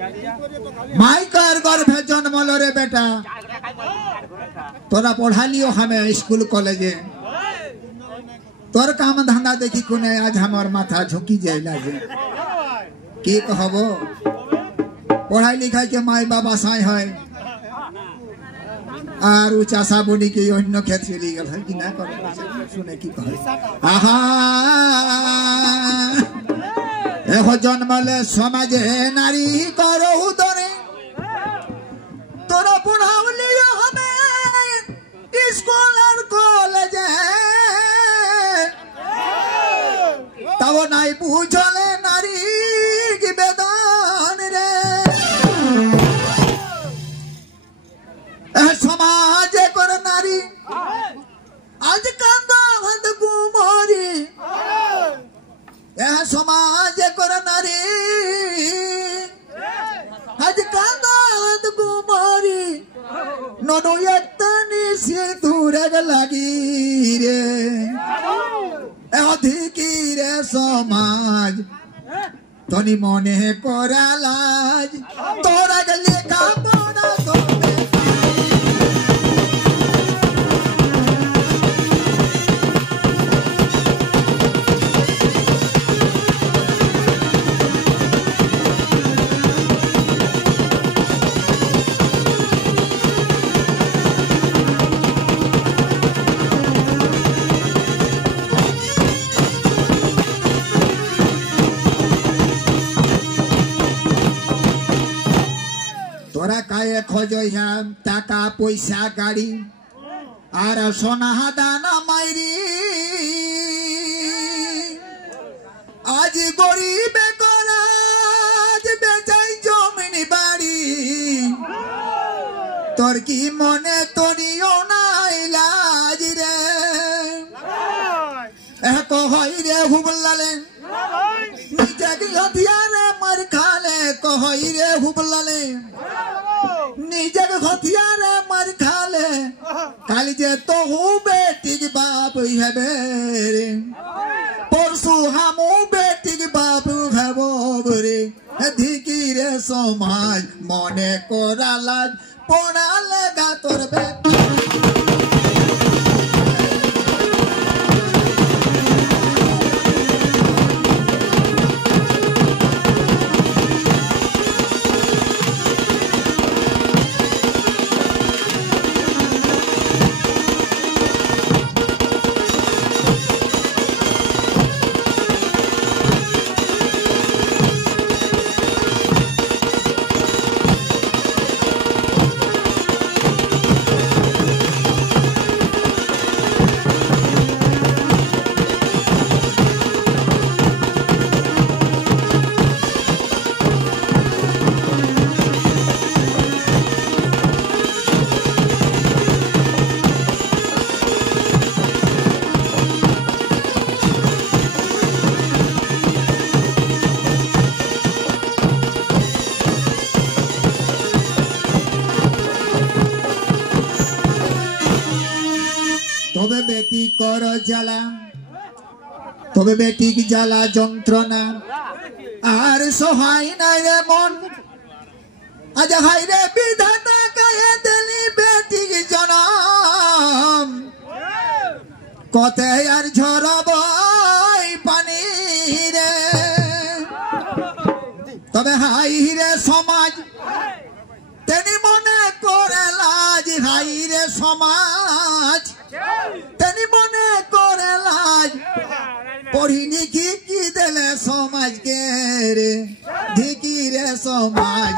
माइकर गर्भे जन्मल रे बेटा तोरा पढ़ालियो हमें स्कूल कॉलेजे तोर काम धंधा देखी कुने आज हमार माथा झुकी जाइला जे की कहबो पढ़ाई लिखाई के माई बाबा साई है और उ चासा बुनी के अन्य खेत चली गेल है कि ना करे सुने की कहे आहा एहो जन्मले समाजे नारी करो उदरे तोरा पढ़ावलियो हमें स्कूल और कॉलेज तब नाई पूछले नारी की बेदान रे समाज कर नारी आज कांदा हंद कुमारी समाज कर नारी आज कांदा हंद कुमारी नोनो यत्तनी से दूरग लगी रे अधिकी रे समाज तोनी मने कोरा लाज तोरा गले का बोना तो तोरा काये खोजो टाका पैसा गाड़ी और सोना दाना मायरी आज गरीब आज बेचाई जमीन बाड़ी तोर की मने तोरियो ना इलाज रे कहई रे हुबलाले नीचे की हथियार मर खाले कहई रे हुबलाले निजक हथियार मर खाले काली जे तो हूँ बेटी की बाप है बेरे परसु हमू बेटी की बाप है बोरे धिकी रे समाज मने कोरा लाज पोड़ा लेगा तोर बेटी तबे बेटी कर জ্বালা तबे बेटी की জ্বালা যন্ত্রণা আর সহায় নাই রে মন আজ হাই রে বিধাতা কায়ে দেলি বেটি কি জনম কতে আর ঝরবই পানি রে তবে হাই রে সমাজ তেনি মনে করে লাজ হাই রে সমাজ तेनी मने करे लाज पढ़ी लिखी की देले समाज के रे धिकी रे समाज